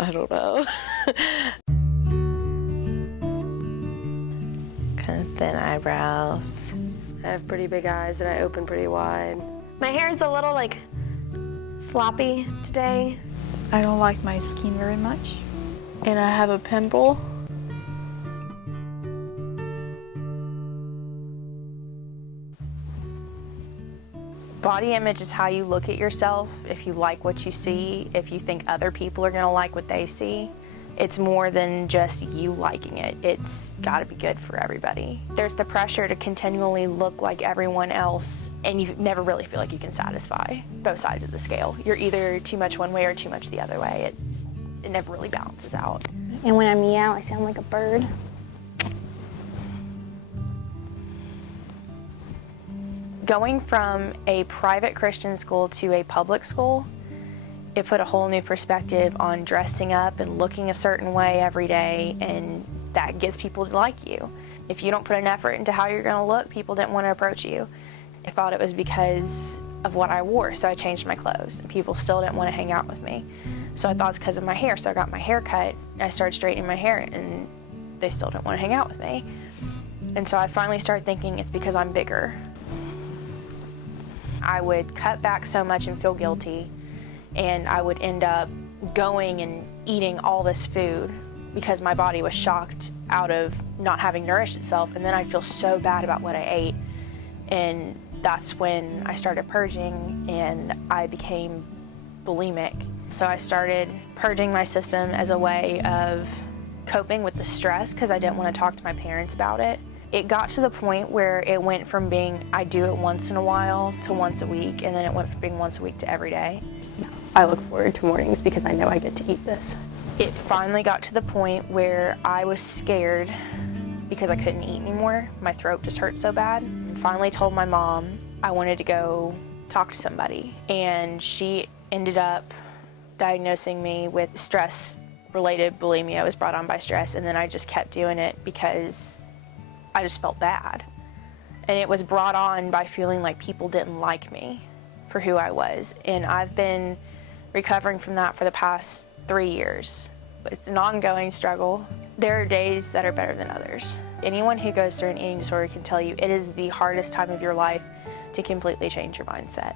I don't know. Kind of thin eyebrows. I have pretty big eyes that I open pretty wide. My hair is a little like floppy today. I don't like my skin very much. And I have a pimple. Body image is how you look at yourself, if you like what you see, if you think other people are gonna like what they see. It's more than just you liking it. It's gotta be good for everybody. There's the pressure to continually look like everyone else, and you never really feel like you can satisfy both sides of the scale. You're either too much one way or too much the other way. It never really balances out. And when I meow, I sound like a bird. Going from a private Christian school to a public school, it put a whole new perspective on dressing up and looking a certain way every day, and that gets people to like you. If you don't put an effort into how you're gonna look, people didn't want to approach you. I thought it was because of what I wore, so I changed my clothes, and people still didn't want to hang out with me. So I thought it's because of my hair, so I got my hair cut, and I started straightening my hair, and they still didn't want to hang out with me. And so I finally started thinking it's because I'm bigger. I would cut back so much and feel guilty, and I would end up going and eating all this food because my body was shocked out of not having nourished itself, and then I'd feel so bad about what I ate. And that's when I started purging, and I became bulimic. So I started purging my system as a way of coping with the stress because I didn't want to talk to my parents about it. It got to the point where it went from being I do it once in a while to once a week, and then it went from being once a week to every day. I look forward to mornings because I know I get to eat this. It finally got to the point where I was scared because I couldn't eat anymore. My throat just hurt so bad. And finally told my mom I wanted to go talk to somebody, and she ended up diagnosing me with stress-related bulimia. It was brought on by stress, and then I just kept doing it because I just felt bad. And it was brought on by feeling like people didn't like me for who I was. And I've been recovering from that for the past 3 years. It's an ongoing struggle. There are days that are better than others. Anyone who goes through an eating disorder can tell you it is the hardest time of your life to completely change your mindset.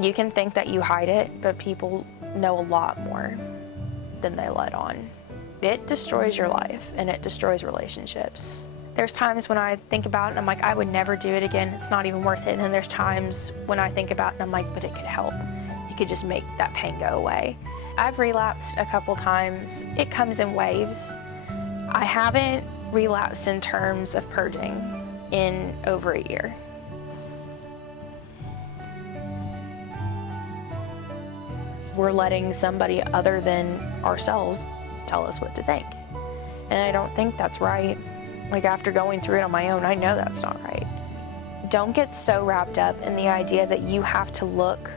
You can think that you hide it, but people know a lot more than they let on. It destroys your life, and it destroys relationships. There's times when I think about it and I'm like, I would never do it again. It's not even worth it. And then there's times when I think about it and I'm like, but it could help. It could just make that pain go away. I've relapsed a couple times. It comes in waves. I haven't relapsed in terms of purging in over a year. We're letting somebody other than ourselves tell us what to think. And I don't think that's right. Like, after going through it on my own, I know that's not right. Don't get so wrapped up in the idea that you have to look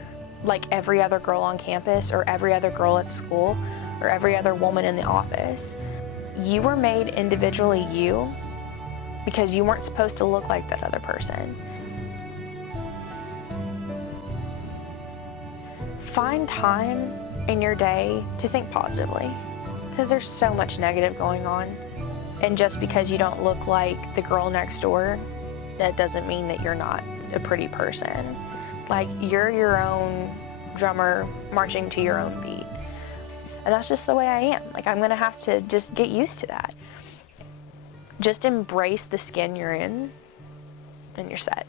like every other girl on campus or every other girl at school or every other woman in the office. You were made individually you because you weren't supposed to look like that other person. Find time in your day to think positively because there's so much negative going on. And just because you don't look like the girl next door, that doesn't mean that you're not a pretty person. Like, you're your own drummer marching to your own beat. And that's just the way I am. Like, I'm gonna have to just get used to that. Just embrace the skin you're in, and you're set.